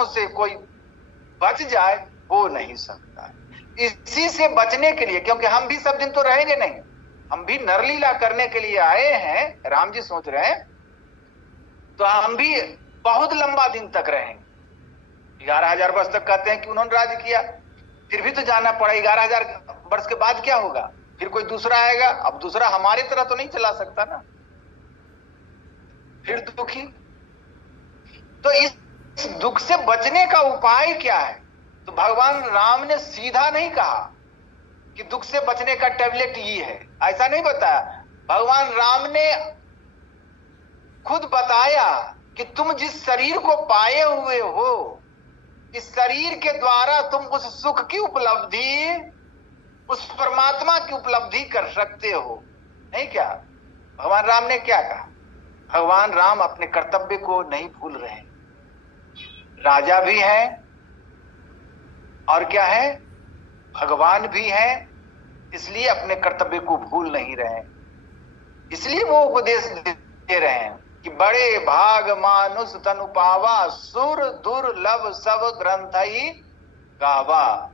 दुखों से कोई बच जाए, हो नहीं सकता है। इसी से बचने के लिए, क्योंकि हम भी सब दिन तो रहेंगे नहीं, हम भी नरलीला करने के लिए आए हैं, राम जी सोच रहे हैं, तो हम भी बहुत लंबा दिन तक रहेंगे। 11,000 वर्ष तक कहते हैं कि उन्होंने राज्य किया, फिर भी तो जाना पड़ा। 11,000 वर्ष के बाद क्या होगा? फिर कोई दूसरा आएगा। अब दूसरा हमारी तरह तो नहीं चला सकता ना, फिर दुखी। तो इस दुख से बचने का उपाय क्या है? तो भगवान राम ने सीधा नहीं कहा कि दुख से बचने का टैबलेट ये है, ऐसा नहीं बताया। भगवान राम ने खुद बताया कि तुम जिस शरीर को पाए हुए हो, इस शरीर के द्वारा तुम उस सुख की उपलब्धि, उस परमात्मा की उपलब्धि कर सकते हो, नहीं क्या? भगवान राम ने क्या कहा? भगवान राम अपने कर्तव्य को नहीं भूल रहे हैं। राजा भी है और क्या है, भगवान भी है, इसलिए अपने कर्तव्य को भूल नहीं रहे। इसलिए वो उपदेश दे रहे हैं कि बड़े भाग मानुष तनु पावा, सुर दुर्लभ सब ग्रंथ ही गावा।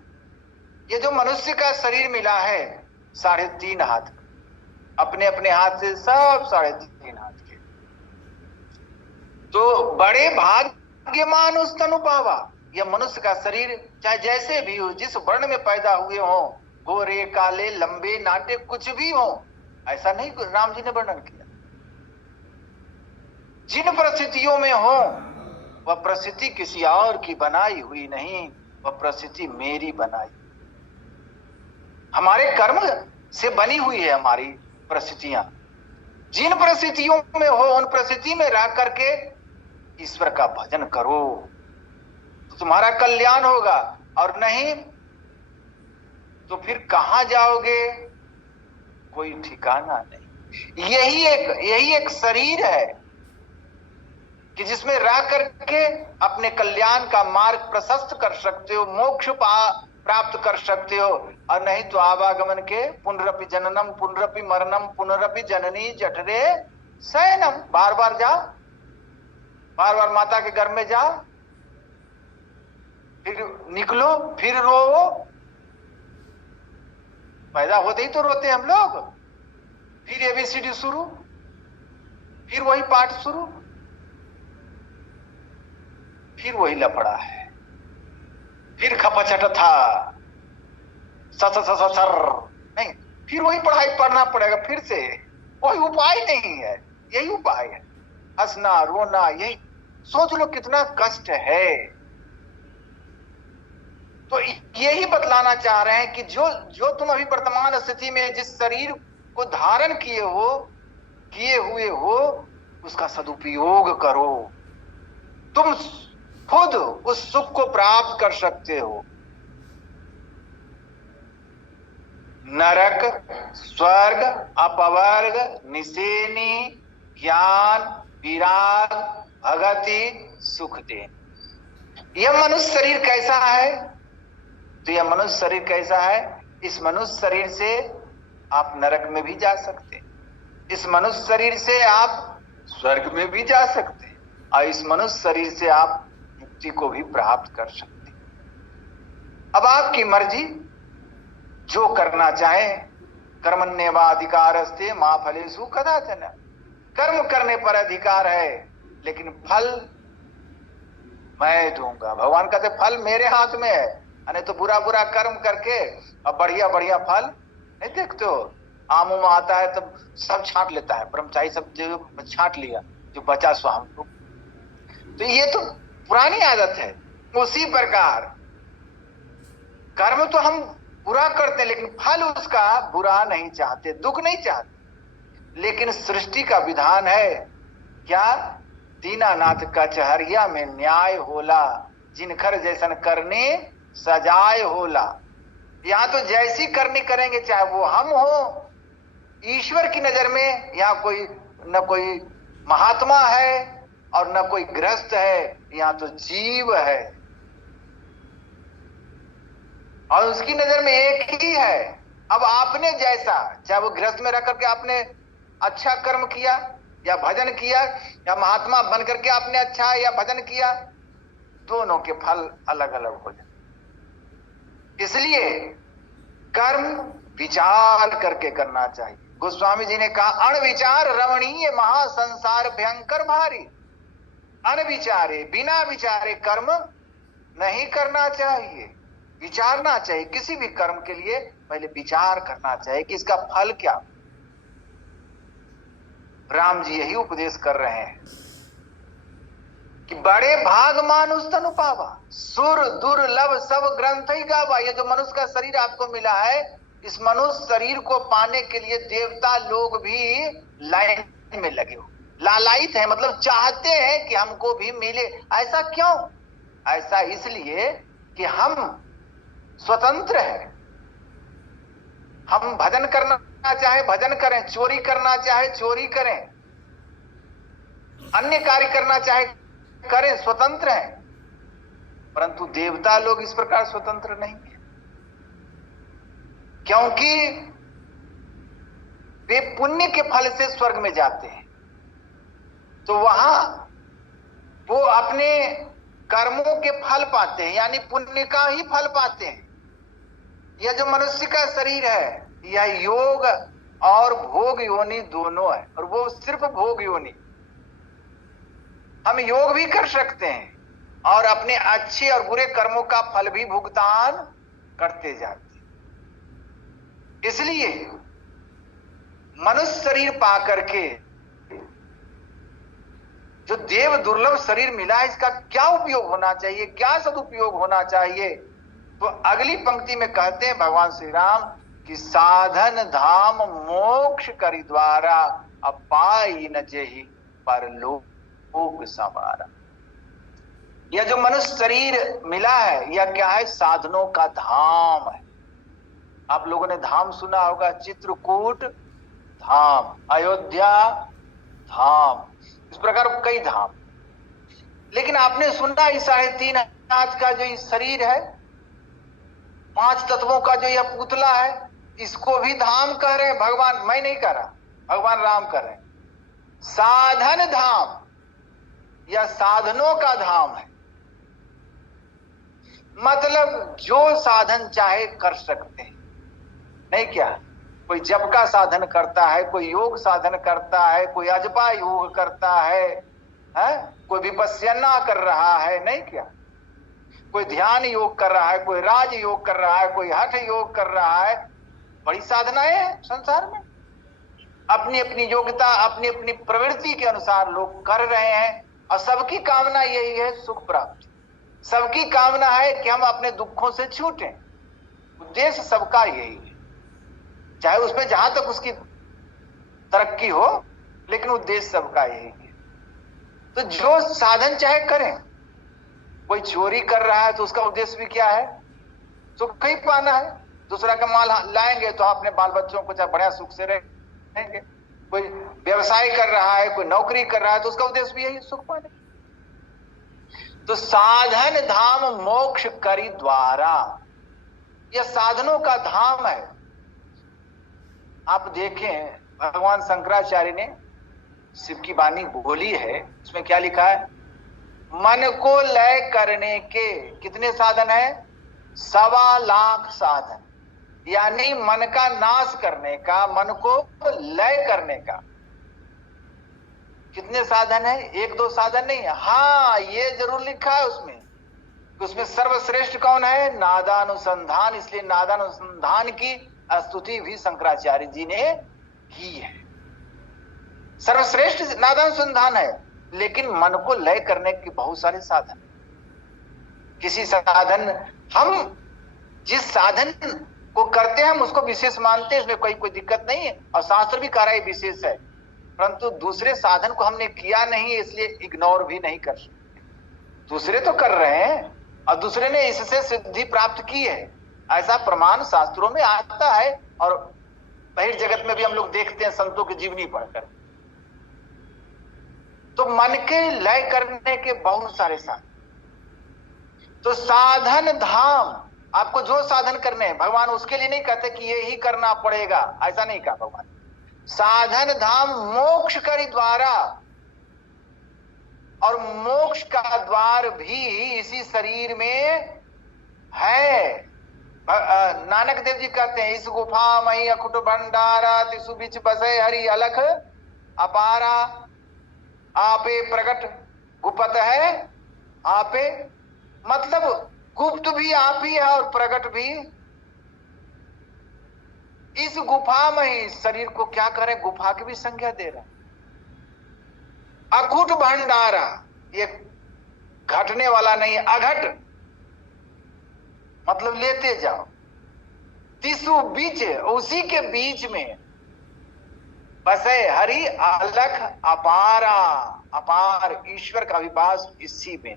ये जो मनुष्य का शरीर मिला है 3.5 हाथ, अपने अपने हाथ से सब 3.5 हाथ के, तो बड़े भाग्यमान उस तनु पावा। यह मनुष्य का शरीर चाहे जैसे भी हो, जिस वर्ण में पैदा हुए हो, गोरे काले लंबे नाटे कुछ भी हो, ऐसा नहीं राम जी ने वर्णन किया। जिन परिस्थितियों में हो, वह परिस्थिति किसी और की बनाई हुई नहीं, वह परिस्थिति मेरी बनाई। हमारे कर्म से बनी हुई है हमारी परिस्थितियां। जिन परिस्थितियों में हो, उन परिस्थिति में रह करके ईश्वर का भजन करो तो तुम्हारा कल्याण होगा, और नहीं तो फिर कहां जाओगे, कोई ठिकाना नहीं। यही एक शरीर है कि जिसमें रह करके अपने कल्याण का मार्ग प्रशस्त कर सकते हो, मोक्ष प्राप्त कर सकते हो। और नहीं तो आवागमन के पुनरपि जननम पुनरपि मरणम पुनरपि जननी जठरे शयनम, बार बार जाओ, बार बार माता के गर्भ में जाओ, फिर निकलो, फिर रो। पैदा होते ही तो रोते हम लोग, फिर एबीसीडी शुरू, फिर वही पाठ शुरू, फिर वही लफड़ा है, फिर खपचट था सर नहीं, फिर वही पढ़ाई पढ़ना पड़ेगा फिर से। कोई उपाय नहीं है, यही उपाय है, हंसना रोना। यही सोच लो कितना कष्ट है। तो यही बतलाना चाह रहे हैं कि जो तुम अभी वर्तमान स्थिति में जिस शरीर को धारण किए हुए हो, उसका सदुपयोग करो। तुम खुद उस सुख को प्राप्त कर सकते हो। नरक, स्वर्ग, अपवर्ग, निसेनी, ज्ञान, विराग, भगति, सुख दे। यह मनुष्य शरीर कैसा है? तो यह मनुष्य शरीर कैसा है? इस मनुष्य शरीर से आप नरक में भी जा सकते, इस मनुष्य शरीर से आप स्वर्ग में भी जा सकते, और इस मनुष्य शरीर से आप मुक्ति को भी प्राप्त कर सकते। अब आपकी मर्जी, जो करना चाहे। कर्मण्येवाधिकारस्ते मा फलेषु कदाचन। कर्म करने पर अधिकार है, लेकिन फल मैं दूंगा। भगवान कहते फल मेरे हाथ में है। नहीं तो बुरा बुरा कर्म करके अब बढ़िया बढ़िया फल नहीं देखते हो। आम उम आता है तब सब छांट लेता है, ब्रह्मचारी सब जो छांट लिया, जो बचा सो हमको। तो ये तो पुरानी आदत है। उसी प्रकार कर्म तो हम बुरा करते हैं, लेकिन फल उसका बुरा नहीं चाहते, दुख नहीं चाहते। लेकिन सृष्टि का विधान है क्या? दीनानाथ कचहरिया में न्याय होला, जिनखर जैसन करने सजाए होला। यहां तो जैसी करनी करेंगे, चाहे वो हम हो। ईश्वर की नजर में यहाँ कोई न कोई महात्मा है और न कोई गृहस्थ है, यहाँ तो जीव है, और उसकी नजर में एक ही है। अब आपने जैसा, चाहे वो गृहस्थ में रह करके आपने अच्छा कर्म किया या भजन किया, या महात्मा बन करके आपने अच्छा या भजन किया, दोनों के फल अलग अलग हो जाए। इसलिए कर्म विचार करके करना चाहिए। गोस्वामी जी ने कहा, अणविचार रमणीय महासंसार भयंकर भारी। अनविचारे, बिना विचारे कर्म नहीं करना चाहिए, विचारना चाहिए। किसी भी कर्म के लिए पहले विचार करना चाहिए कि इसका फल क्या। राम जी यही उपदेश कर रहे हैं कि बड़े भाग मानुष तनु पावा, सुर दुर्लभ सब ग्रंथ ही गावा। ये जो मनुष्य का शरीर आपको मिला है, इस मनुष्य शरीर को पाने के लिए देवता लोग भी लाइन में लगे हो, लालायित है, मतलब चाहते हैं कि हमको भी मिले। ऐसा क्यों? ऐसा इसलिए कि हम स्वतंत्र हैं। हम भजन करना चाहे भजन करें, चोरी करना चाहे चोरी करें, अन्य कार्य करना चाहे करें, स्वतंत्र हैं। परंतु देवता लोग इस प्रकार स्वतंत्र नहीं है, क्योंकि वे पुण्य के फल से स्वर्ग में जाते हैं, तो वहां वो अपने कर्मों के फल पाते हैं, यानी पुण्य का ही फल पाते हैं। यह जो मनुष्य का शरीर है, यह योग और भोग योनि दोनों है, और वो सिर्फ भोग योनि। हम योग भी कर सकते हैं और अपने अच्छे और बुरे कर्मों का फल भी भुगतान करते जाते हैं। इसलिए मनुष्य शरीर पाकर के जो देव दुर्लभ शरीर मिला है, इसका क्या उपयोग होना चाहिए, क्या सदुपयोग होना चाहिए? तो अगली पंक्ति में कहते हैं भगवान श्री राम कि साधन धाम मोक्ष करि द्वारा, अपाई न जेहि परलोक संवारा। यह जो मनुष्य शरीर मिला है, यह क्या है? साधनों का धाम है। आप लोगों ने धाम सुना होगा, चित्रकूट धाम, अयोध्या धाम, इस प्रकार कई धाम। लेकिन आपने सुना इस 3.5 आंच का जो ये शरीर है, 5 तत्वों का जो यह पुतला है, इसको भी धाम कह रहे हैं भगवान। मैं नहीं कह रहा, भगवान राम कह रहे हैं। साधन धाम, यह साधनों का धाम है। मतलब जो साधन चाहे कर सकते हैं, नहीं क्या? कोई जप का साधन करता है, कोई योग साधन करता है, कोई अजपा योग करता है, कोई विपस्यना कर रहा है, नहीं क्या? कोई ध्यान योग कर रहा है, कोई राज योग कर रहा है, कोई हठ योग कर रहा है। बड़ी साधनाएं हैं संसार में। अपनी अपनी योग्यता, अपनी अपनी प्रवृत्ति के अनुसार लोग कर रहे हैं, और सबकी कामना यही है, सुख प्राप्ति। सबकी कामना है कि हम अपने दुखों से छूटें। उद्देश्य सबका यही है, चाहे उसमें जहां तक उसकी तरक्की हो, लेकिन उद्देश्य सबका यही है। तो जो साधन चाहे करें। कोई चोरी कर रहा है तो उसका उद्देश्य भी क्या है? सुख ही पाना है। दूसरा का माल लाएंगे तो अपने बाल बच्चों को चाहे बड़ा सुख से रहेंगे। कोई व्यवसाय कर रहा है, कोई नौकरी कर रहा है, तो उसका उद्देश्य भी यही, सुख पाने। तो साधन धाम मोक्ष करि द्वारा, यह साधनों का धाम है। आप देखें, भगवान शंकराचार्य ने शिव की वाणी बोली है, उसमें क्या लिखा है? मन को लय करने के कितने साधन है? 1.25 लाख साधन। यानी मन का नाश करने का, मन को लय करने का कितने साधन है? 1-2 साधन नहीं है। हाँ, ये जरूर लिखा है उसमें सर्वश्रेष्ठ कौन है? नादानुसंधान। इसलिए नादानुसंधान की स्तुति भी शंकराचार्य जी ने की है। सर्वश्रेष्ठ नादानुसंधान है, लेकिन मन को लय करने के बहुत सारे साधन। किसी साधन, हम जिस साधन को करते हैं हम उसको विशेष मानते हैं, इसमें कोई दिक्कत नहीं है, और शास्त्र भी कह रहा है विशेष है। परंतु दूसरे साधन को हमने किया नहीं है, इसलिए इग्नोर भी नहीं कर सकते। दूसरे तो कर रहे हैं और दूसरे ने इससे सिद्धि प्राप्त की है, ऐसा प्रमाण शास्त्रों में आता है, और बहिर्जगत में भी हम लोग देखते हैं संतों की जीवनी पढ़कर। तो मन के लय करने के बहुत सारे साधन। तो साधन धाम, आपको जो साधन करने हैं, भगवान उसके लिए नहीं कहते कि ये ही करना पड़ेगा, ऐसा नहीं कहा भगवान। साधन धाम मोक्ष करि द्वारा, और मोक्ष का द्वार भी इसी शरीर में है। नानक देव जी कहते हैं, इस गुफा मई अकुट भंडारा तिसु बिच बसे हरि अलख अपारा। आपे प्रकट गुप्त है आपे, मतलब गुप्त भी आप ही है और प्रकट भी। इस गुफा में ही शरीर को क्या करें, गुफा की भी संज्ञा दे रहा है। अकुट भंडारा, ये घटने वाला नहीं, अघट मतलब लेते जाओ। तिसु बीच, उसी के बीच में बसे हरि अलख अपारा, अपार ईश्वर का विवास इसी में।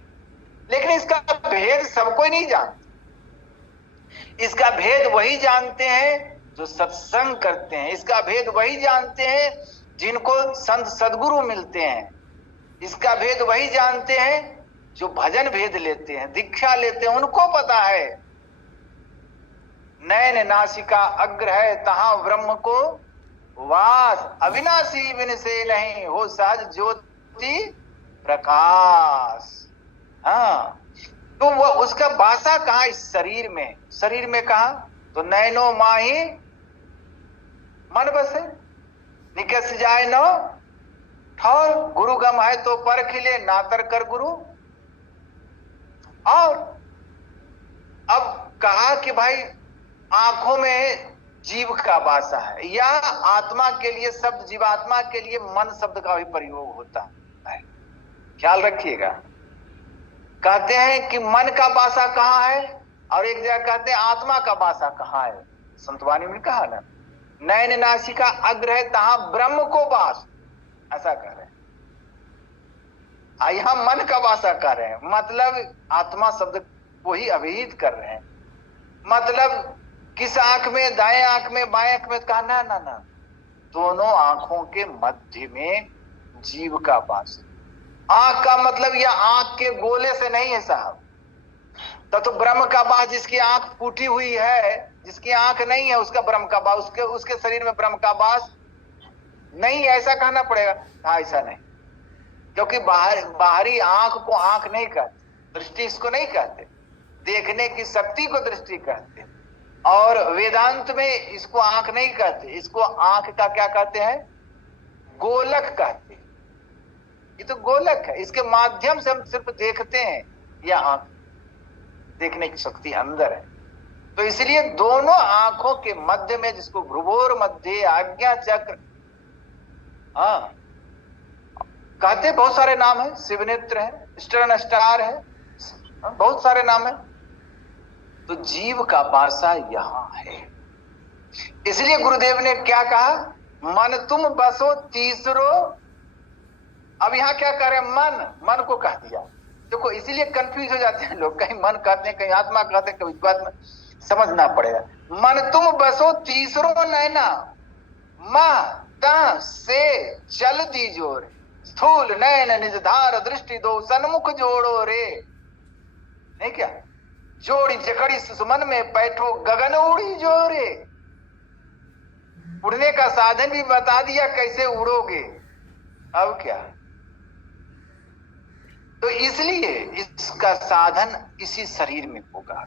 लेकिन इसका भेद सब कोई नहीं जानते। इसका भेद वही जानते हैं जो सत्संग करते हैं। इसका भेद वही जानते हैं जिनको संत सदगुरु मिलते हैं। इसका भेद वही जानते हैं जो भजन भेद लेते हैं, दीक्षा लेते हैं। उनको पता है नयन नासिका अग्र है तहां ब्रह्म को वास, अविनाशी बिन से नहीं हो सहज ज्योति प्रकाश। हाँ, तो वो उसका बासा कहा, इस शरीर में। शरीर में कहा तो नैनो माही मन बसे, निकस जाए नो ठौर। गुरु गम है तो पर खिले नातर कर गुरु। और अब कहा कि भाई आंखों में जीव का वासा है, या आत्मा के लिए शब्द, जीवात्मा के लिए मन शब्द का भी प्रयोग होता है, ख्याल रखिएगा। कहते हैं कि मन का वासा कहाँ है, और एक जगह कहते हैं आत्मा का वासा कहाँ है। संतवाणी में कहा ना, नयन नासिका अग्र है तहां ब्रह्म को वास, ऐसा कह रहे हैं। यहां मन का वासा कर रहे हैं, मतलब आत्मा शब्द को ही अभिहित कर रहे हैं। मतलब किस आंख में, दाएं आंख में, बाएं आंख में, कहा ना ना ना, दोनों आंखों के मध्य में जीव का वास। आंख का मतलब यह आंख के गोले से नहीं है साहब। तो ब्रह्म का वास, जिसकी आंख फूटी हुई है, जिसकी आंख नहीं है, उसका ब्रह्म का वास, उसके शरीर में ब्रह्म का वास नहीं है, ऐसा कहना पड़ेगा। हाँ, ऐसा नहीं, क्योंकि बाहरी आंख को आंख नहीं कहते, दृष्टि इसको नहीं कहते, देखने की शक्ति को दृष्टि कहते। और वेदांत में इसको आंख नहीं कहते, इसको आंख का क्या कहते हैं, गोलक कहते हैं। ये तो गोलक है, इसके माध्यम से हम सिर्फ देखते हैं, यह आंख देखने की शक्ति अंदर है। तो इसलिए दोनों आंखों के मध्य में, जिसको भ्रुवोर मध्य आज्ञा चक्र, हाँ कहते, बहुत सारे नाम है, शिवनेत्र है, स्टर्न स्टार है, बहुत सारे नाम है। तो जीव का वासा यहां है। इसलिए गुरुदेव ने क्या कहा, मन तुम बसो तीसरो। अब यहां क्या कह रहे हैं, मन को कह दिया। देखो, इसीलिए कंफ्यूज हो जाते हैं लोग, कहीं मन कहते हैं, कहीं आत्मा कहते हैं, कहीं बात में समझना पड़ेगा। मन तुम बसो तीसरो नैना, मां ता से चल दी जोरे, स्थूल नयन निज धार दृष्टि दो सन्मुख जोड़ो रे। नहीं क्या, जोड़ी जकड़ी सुमन में बैठो गगन उड़ी जोरे। उड़ने का साधन भी बता दिया, कैसे उड़ोगे। अब क्या, तो इसलिए इसका साधन इसी शरीर में होगा।